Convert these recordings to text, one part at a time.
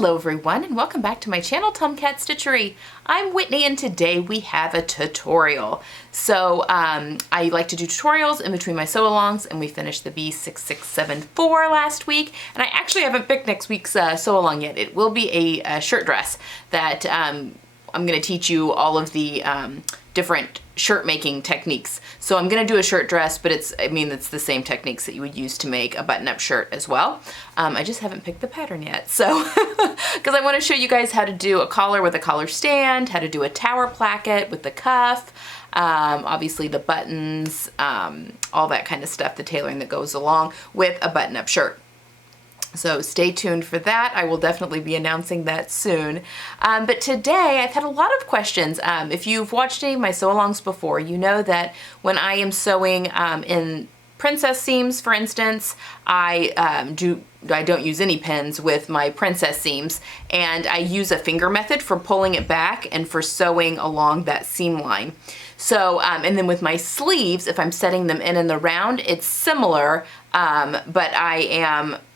Hello everyone and welcome back to my channel, Tomcat Stitchery. I'm Whitney and today we have a tutorial. So I like to do tutorials in between my sew-alongs, and we finished the B6674 last week, and I actually haven't picked next week's sew-along yet. It will be a shirt dress that I'm going to teach you all of the different shirt making techniques. So I'm going to do a shirt dress, but it's the same techniques that you would use to make a button-up shirt as well. I just haven't picked the pattern yet, so because I want to show you guys how to do a collar with a collar stand, how to do a tower placket with the cuff, obviously the buttons, all that kind of stuff, the tailoring that goes along with a button-up shirt. So stay tuned for that. I will definitely be announcing that soon. But today I've had a lot of questions. If you've watched any of my sew-alongs before, you know that when I am sewing in princess seams, for instance, I don't use any pins with my princess seams, and I use a finger method for pulling it back and for sewing along that seam line. So, and then with my sleeves, if I'm setting them in the round, it's similar, but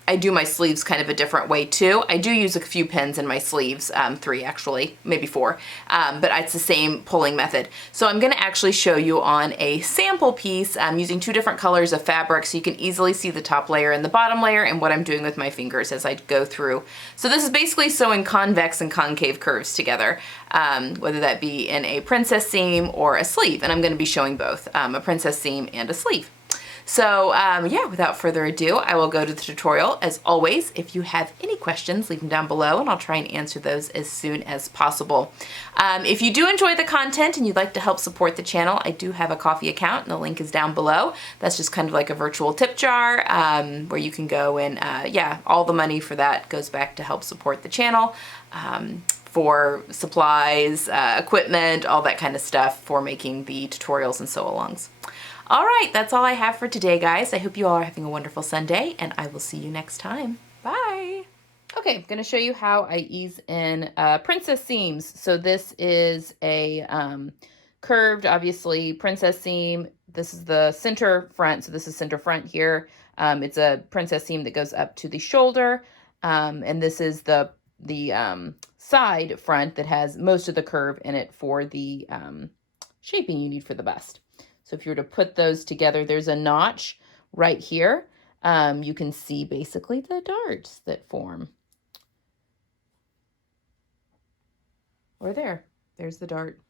I do my sleeves kind of a different way too. I do use a few pins in my sleeves, 3 actually, maybe 4, but it's the same pulling method. So I'm gonna actually show you on a sample piece using 2 different colors of fabric so you can easily see the top layer and the bottom layer and what I'm doing with my fingers as I go through. So this is basically sewing convex and concave curves together, whether that be in a princess seam or a sleeve, and I'm gonna be showing both, a princess seam and a sleeve. So yeah, without further ado, I will go to the tutorial. As always, if you have any questions, leave them down below and I'll try and answer those as soon as possible. If you do enjoy the content and you'd like to help support the channel, I do have a Ko-fi account and the link is down below. That's just kind of like a virtual tip jar where you can go and yeah, all the money for that goes back to help support the channel. For supplies, equipment, all that kind of stuff for making the tutorials and sew-alongs. All right, that's all I have for today, guys. I hope you all are having a wonderful Sunday, and I will see you next time. Bye. Okay, I'm going to show you how I ease in princess seams. So this is a curved, obviously, princess seam. This is the center front, so this is center front here. It's a princess seam that goes up to the shoulder, and this is the side front that has most of the curve in it for the shaping you need for the bust. So if you were to put those together, there's a notch right here. You can see basically the darts that form. Or there's the dart.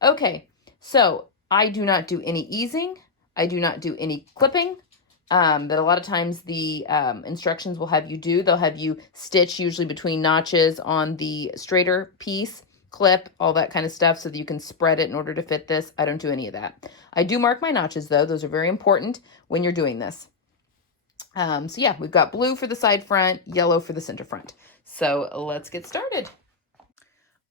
Okay, so I do not do any easing. I do not do any clipping. That a lot of times the instructions will have you do. They'll have you stitch usually between notches on the straighter piece, clip, all that kind of stuff so that you can spread it in order to fit this. I don't do any of that. I do mark my notches though. Those are very important when you're doing this. So yeah, we've got blue for the side front, yellow for the center front. So let's get started.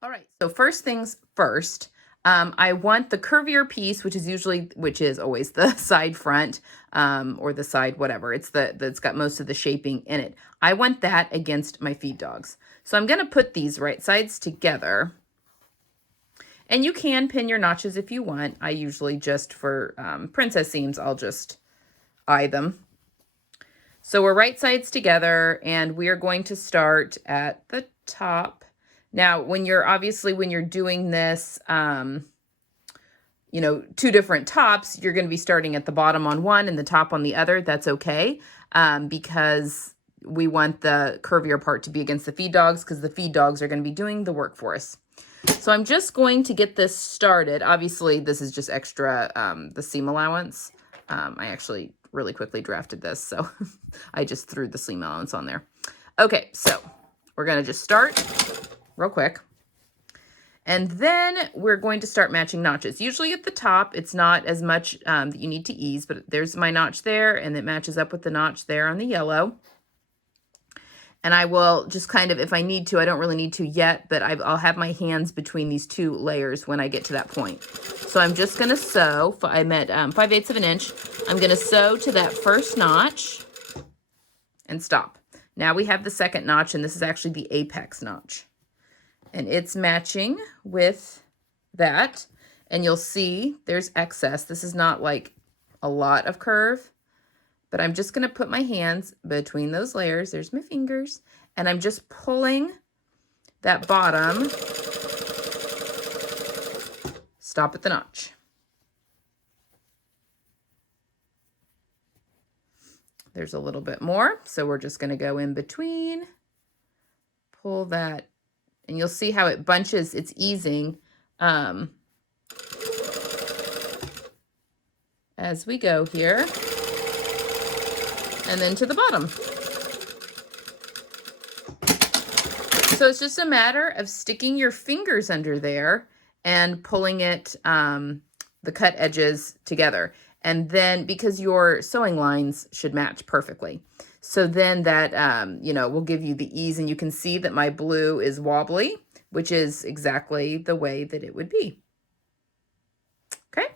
All right, so first things first, I want the curvier piece, which is always the side front, or the side whatever. It's that's got most of the shaping in it. I want that against my feed dogs. So I'm gonna put these right sides together. And you can pin your notches if you want. I usually just for princess seams, I'll just eye them. So we're right sides together and we are going to start at the top. Now, when you're doing this, you know, 2 different tops, you're going to be starting at the bottom on one and the top on the other. That's okay, because we want the curvier part to be against the feed dogs because the feed dogs are going to be doing the work for us. So I'm just going to get this started. Obviously, this is just extra, the seam allowance. I actually really quickly drafted this, so I just threw the seam allowance on there. Okay, so we're going to just start real quick. And then we're going to start matching notches. Usually at the top, it's not as much that you need to ease, but there's my notch there, and it matches up with the notch there on the yellow. And I will just kind of, if I need to, I don't really need to yet, but I'll have my hands between these 2 layers when I get to that point. So I'm just going to sew, I'm at 5/8 of an inch. I'm going to sew to that first notch and stop. Now we have the second notch, and this is actually the apex notch. And it's matching with that. And you'll see there's excess. This is not like a lot of curve. But I'm just going to put my hands between those layers. There's my fingers. And I'm just pulling that bottom, stop at the notch. There's a little bit more, so we're just going to go in between, pull that, and you'll see how it bunches, it's easing as we go here, and then to the bottom. So it's just a matter of sticking your fingers under there and pulling it, the cut edges together. And then, because your sewing lines should match perfectly. So then that, you know, will give you the ease, and you can see that my blue is wobbly, which is exactly the way that it would be. Okay.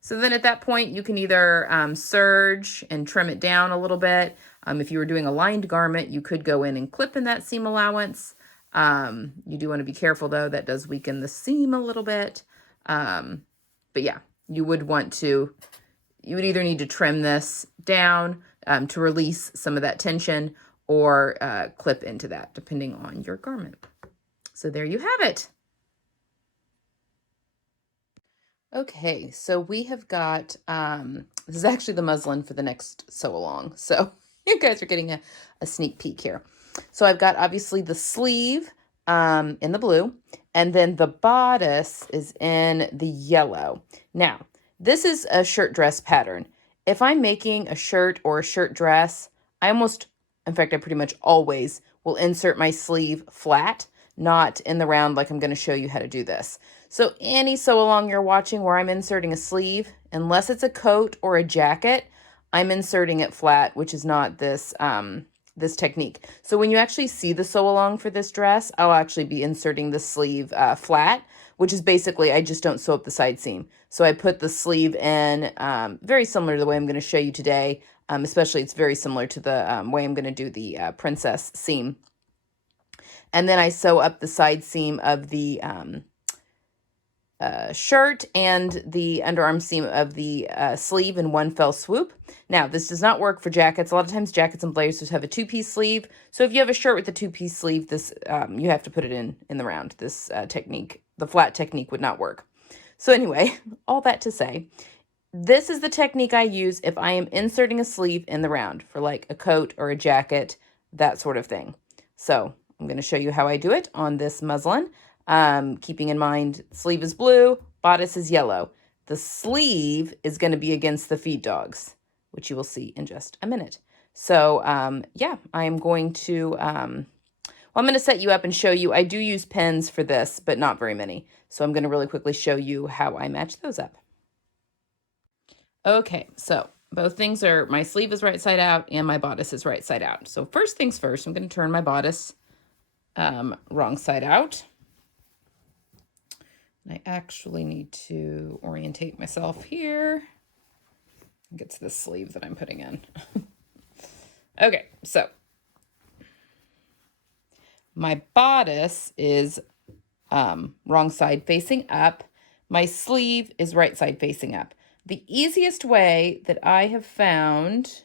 So then at that point, you can either serge and trim it down a little bit. If you were doing a lined garment, you could go in and clip in that seam allowance. You do want to be careful though, that does weaken the seam a little bit. But yeah, you would want to, you would either need to trim this down to release some of that tension, or clip into that, depending on your garment. So there you have it. Okay, so we have got, this is actually the muslin for the next sew along. So you guys are getting a sneak peek here. So I've got obviously the sleeve in the blue, and then the bodice is in the yellow. Now, this is a shirt dress pattern. If I'm making a shirt or a shirt dress, in fact, I pretty much always will insert my sleeve flat, not in the round like I'm going to show you how to do this. So any sew along you're watching where I'm inserting a sleeve, unless it's a coat or a jacket, I'm inserting it flat, which is not this, this technique. So when you actually see the sew along for this dress, I'll actually be inserting the sleeve flat, which is basically, I just don't sew up the side seam. So I put the sleeve in very similar to the way I'm going to show you today. Especially it's very similar to the way I'm going to do the princess seam. And then I sew up the side seam of the shirt and the underarm seam of the sleeve in one fell swoop. Now, this does not work for jackets. A lot of times jackets and blazers have a two-piece sleeve. So if you have a shirt with a two-piece sleeve, this you have to put it in the round. This technique, the flat technique, would not work. So anyway, all that to say, this is the technique I use if I am inserting a sleeve in the round for like a coat or a jacket, that sort of thing. So I'm going to show you how I do it on this muslin. Keeping in mind, sleeve is blue, bodice is yellow. The sleeve is going to be against the feed dogs, which you will see in just a minute. So, yeah, I'm going to, well, I'm going to set you up and show you. I do use pins for this, but not very many. So I'm going to really quickly show you how I match those up. Okay, so both things are, my sleeve is right side out and my bodice is right side out. So first things first, I'm going to turn my bodice wrong side out. I actually need to orientate myself here and get to the sleeve that I'm putting in. Okay, so my bodice is wrong side facing up. My sleeve is right side facing up. The easiest way that I have found,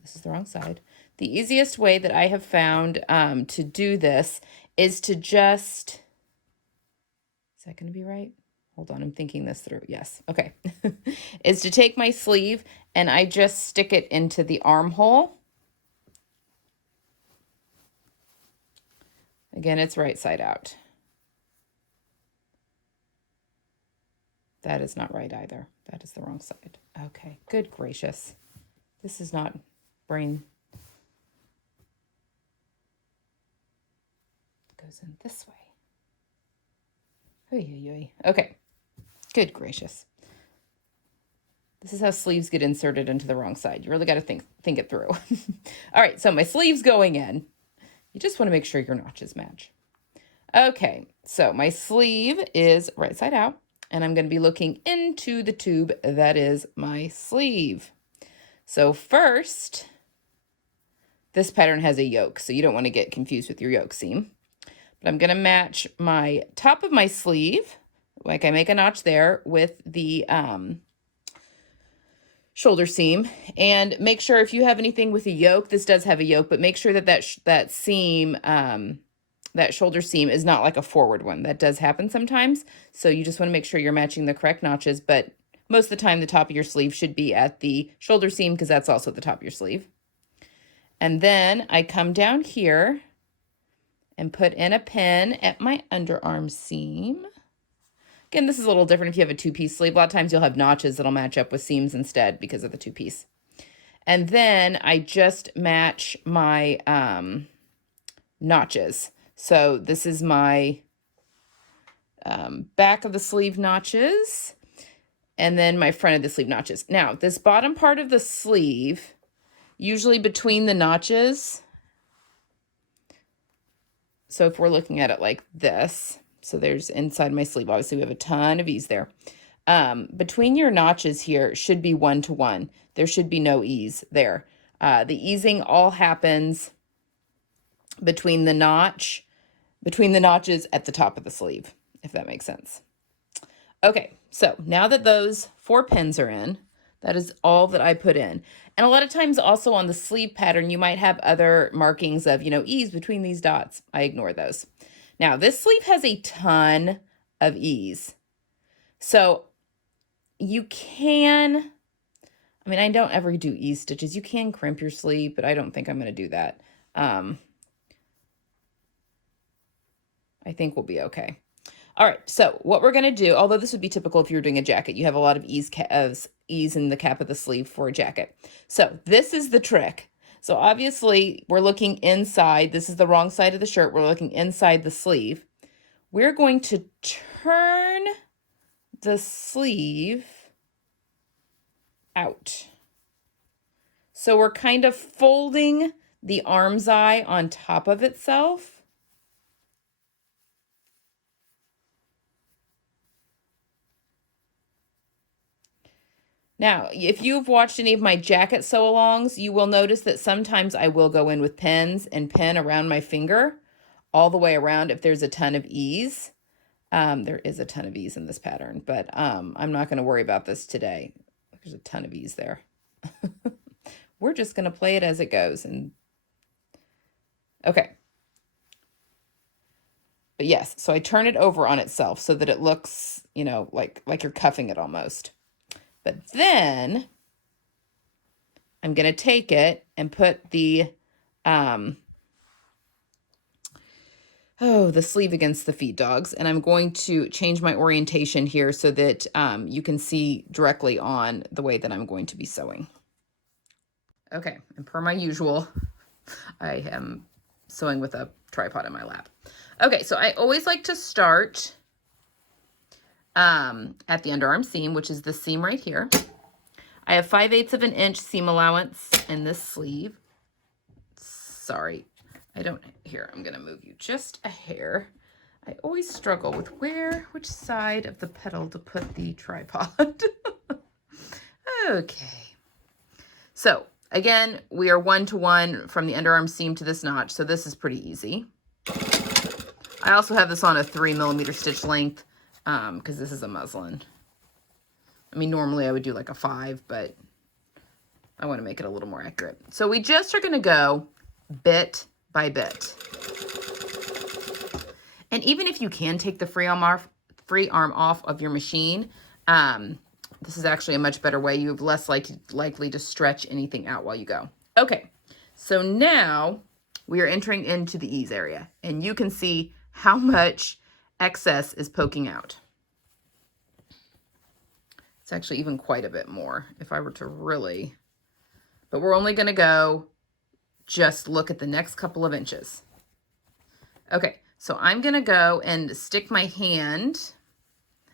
this is the wrong side. The easiest way that I have found to do this is to just, is that going to be right? Hold on, I'm thinking this through. Yes, okay. Is to take my sleeve and I just stick it into the armhole. Again, it's right side out. That is not right either. That is the wrong side. Okay, good gracious. This is not brain. It goes in this way. Okay, good gracious. This is how sleeves get inserted into the wrong side. You really got to think it through. All right, so my sleeve's going in. You just want to make sure your notches match. Okay, so my sleeve is right side out, and I'm going to be looking into the tube that is my sleeve. So first, this pattern has a yoke, so you don't want to get confused with your yoke seam. But I'm going to match my top of my sleeve, like I make a notch there, with the shoulder seam, and make sure if you have anything with a yoke, this does have a yoke, but make sure that that seam, that shoulder seam is not like a forward one. That does happen sometimes. So you just want to make sure you're matching the correct notches, but most of the time the top of your sleeve should be at the shoulder seam because that's also at the top of your sleeve. And then I come down here and put in a pin at my underarm seam. Again, this is a little different if you have a two-piece sleeve. A lot of times you'll have notches that'll match up with seams instead because of the two-piece. And then I just match my notches. So this is my back of the sleeve notches and then my front of the sleeve notches. Now, this bottom part of the sleeve, usually between the notches, so if we're looking at it like this, so there's inside my sleeve, obviously we have a ton of ease there. Between your notches here should be 1-to-1. There should be no ease there. The easing all happens between the notches at the top of the sleeve, if that makes sense. Okay, so now that those 4 pins are in, that is all that I put in. And a lot of times also on the sleeve pattern, you might have other markings of, ease between these dots. I ignore those. Now, this sleeve has a ton of ease. So you can, I don't ever do ease stitches. You can crimp your sleeve, but I don't think I'm going to do that. I think we'll be okay. All right, so what we're going to do, although this would be typical if you were doing a jacket, you have a lot of ease in the cap of the sleeve for a jacket. So this is the trick. So obviously we're looking inside. This is the wrong side of the shirt. We're looking inside the sleeve. We're going to turn the sleeve out. So we're kind of folding the armscye on top of itself. Now, if you've watched any of my jacket sew-alongs, you will notice that sometimes I will go in with pins and pin around my finger all the way around if there's a ton of ease. There is a ton of ease in this pattern, but I'm not going to worry about this today. There's a ton of ease there. We're just going to play it as it goes. Okay. But yes, so I turn it over on itself so that it looks, like you're cuffing it almost. But then I'm going to take it and put the sleeve against the feed dogs. And I'm going to change my orientation here so that you can see directly on the way that I'm going to be sewing. Okay, and per my usual, I am sewing with a tripod in my lap. Okay, so I always like to start at the underarm seam, which is the seam right here. I have 5/8 of an inch seam allowance in this sleeve. Sorry, here, I'm gonna move you just a hair. I always struggle with which side of the pedal to put the tripod. Okay. So again, we are 1-to-1 from the underarm seam to this notch. So this is pretty easy. I also have this on a 3mm stitch length because this is a muslin. Normally I would do like a 5, but I want to make it a little more accurate. So we just are going to go bit by bit. And even if you can take the free arm off of your machine, this is actually a much better way. You have less likely to stretch anything out while you go. Okay, so now we are entering into the ease area, and you can see how much excess is poking out. It's actually even quite a bit more if I were to really, but we're only going to go just look at the next couple of inches. Okay, so I'm going to go and stick my hand,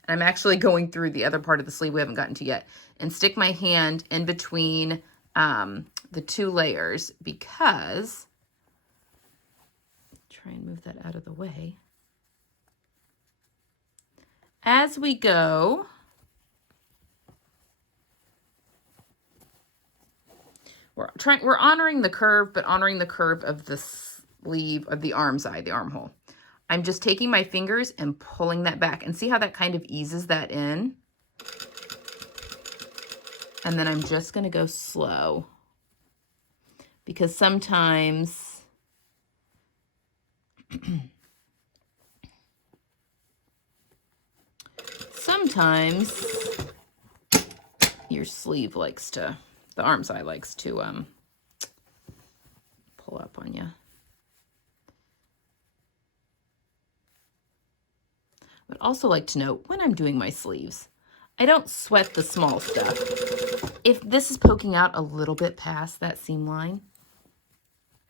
and I'm actually going through the other part of the sleeve we haven't gotten to yet, and stick my hand in between the 2 layers because, try and move that out of the way. As we go, we're honoring the curve, but honoring the curve of the sleeve of the armscye, the armhole. I'm just taking my fingers and pulling that back, and see how that kind of eases that in. And then I'm just going to go slow because sometimes sometimes your sleeve likes to, the arm side likes to pull up on you. I'd also like to note when I'm doing my sleeves, I don't sweat the small stuff. If this is poking out a little bit past that seam line,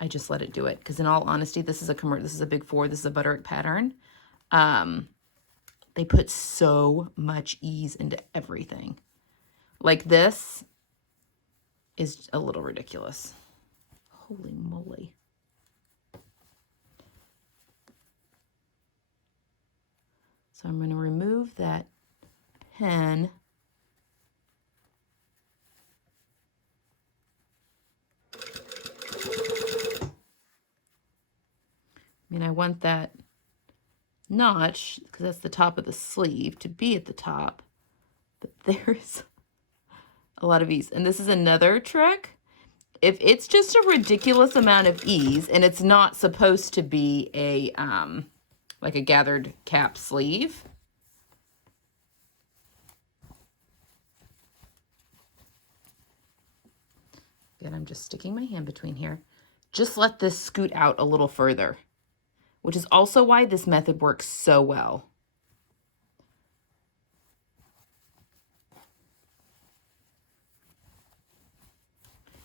I just let it do it. Because in all honesty, this is a big 4. This is a Butterick pattern. They put so much ease into everything. Like this is a little ridiculous. Holy moly. So I'm going to remove that pen. I mean, I want that notch, because that's the top of the sleeve, to be at the top. But there's a lot of ease. And this is another trick. If it's just a ridiculous amount of ease, and it's not supposed to be a like a gathered cap sleeve, again, I'm just sticking my hand between here. Just let this scoot out a little further, which is also why this method works so well.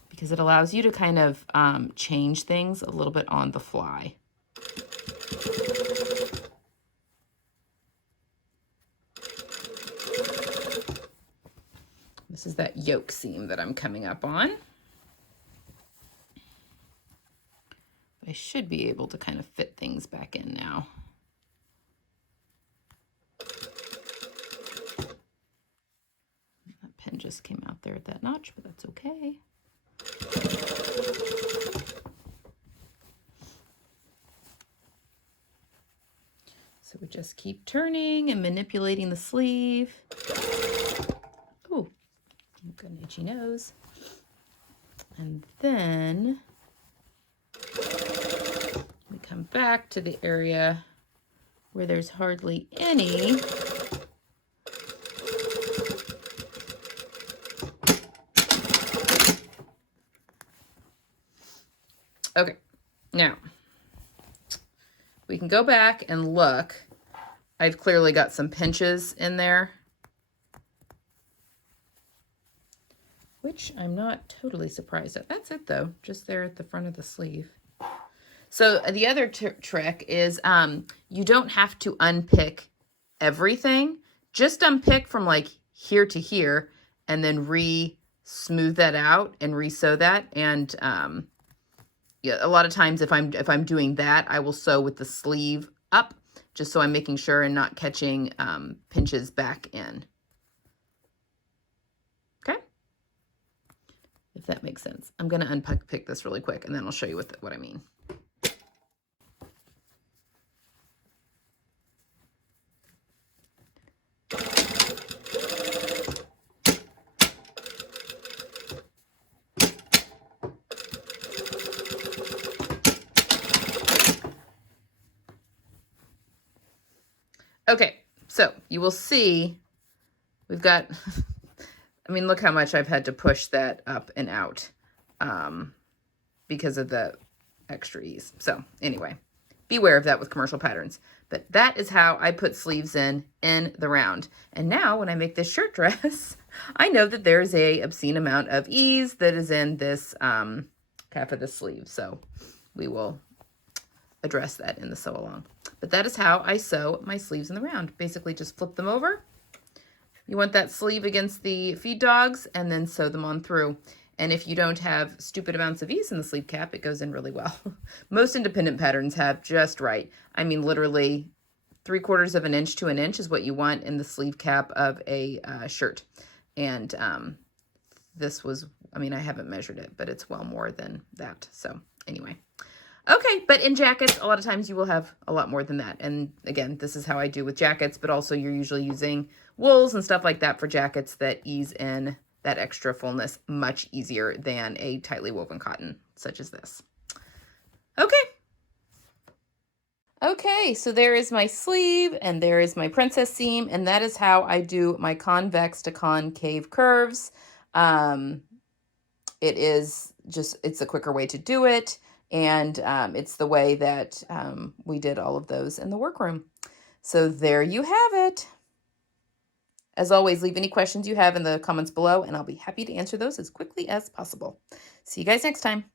Because it allows you to kind of change things a little bit on the fly. This is that yoke seam that I'm coming up on. I should be able to kind of fit things back in now. That pen just came out there at that notch, but that's okay. So we just keep turning and manipulating the sleeve. Oh, I've got an itchy nose. And then we come back to the area where there's hardly any. Okay, now we can go back and look. I've clearly got some pinches in there, which I'm not totally surprised at. That's it though, just there at the front of the sleeve. So the other trick is you don't have to unpick everything. Just unpick from like here to here and then smooth that out and re-sew that. And yeah, a lot of times if I'm doing that, I will sew with the sleeve up, just so I'm making sure and not catching pinches back in. Okay? If that makes sense. I'm going to unpick this really quick, and then I'll show you what I mean. Okay, so you will see we've got, I mean, look how much I've had to push that up and out because of the extra ease. So anyway, beware of that with commercial patterns. But that is how I put sleeves in the round. And now when I make this shirt dress, I know that there's a obscene amount of ease that is in this half of the sleeve. So we will address that in the sew along. But that is how I sew my sleeves in the round. Basically just flip them over. You want that sleeve against the feed dogs and then sew them on through. And if you don't have stupid amounts of ease in the sleeve cap, it goes in really well. Most independent patterns have just right. I mean, literally 3/4 of an inch to an inch is what you want in the sleeve cap of a shirt. And this was, I mean, I haven't measured it, but it's well more than that. So anyway. Okay, but in jackets, a lot of times you will have a lot more than that. And again, this is how I do with jackets, but also you're usually using wools and stuff like that for jackets that ease in that extra fullness much easier than a tightly woven cotton, such as this. Okay. Okay, so there is my sleeve and there is my princess seam, and that is how I do my convex to concave curves. Um, it is just, it's a quicker way to do it, and it's the way that we did all of those in the workroom. So there you have it. As always, leave any questions you have in the comments below, and I'll be happy to answer those as quickly as possible. See you guys next time.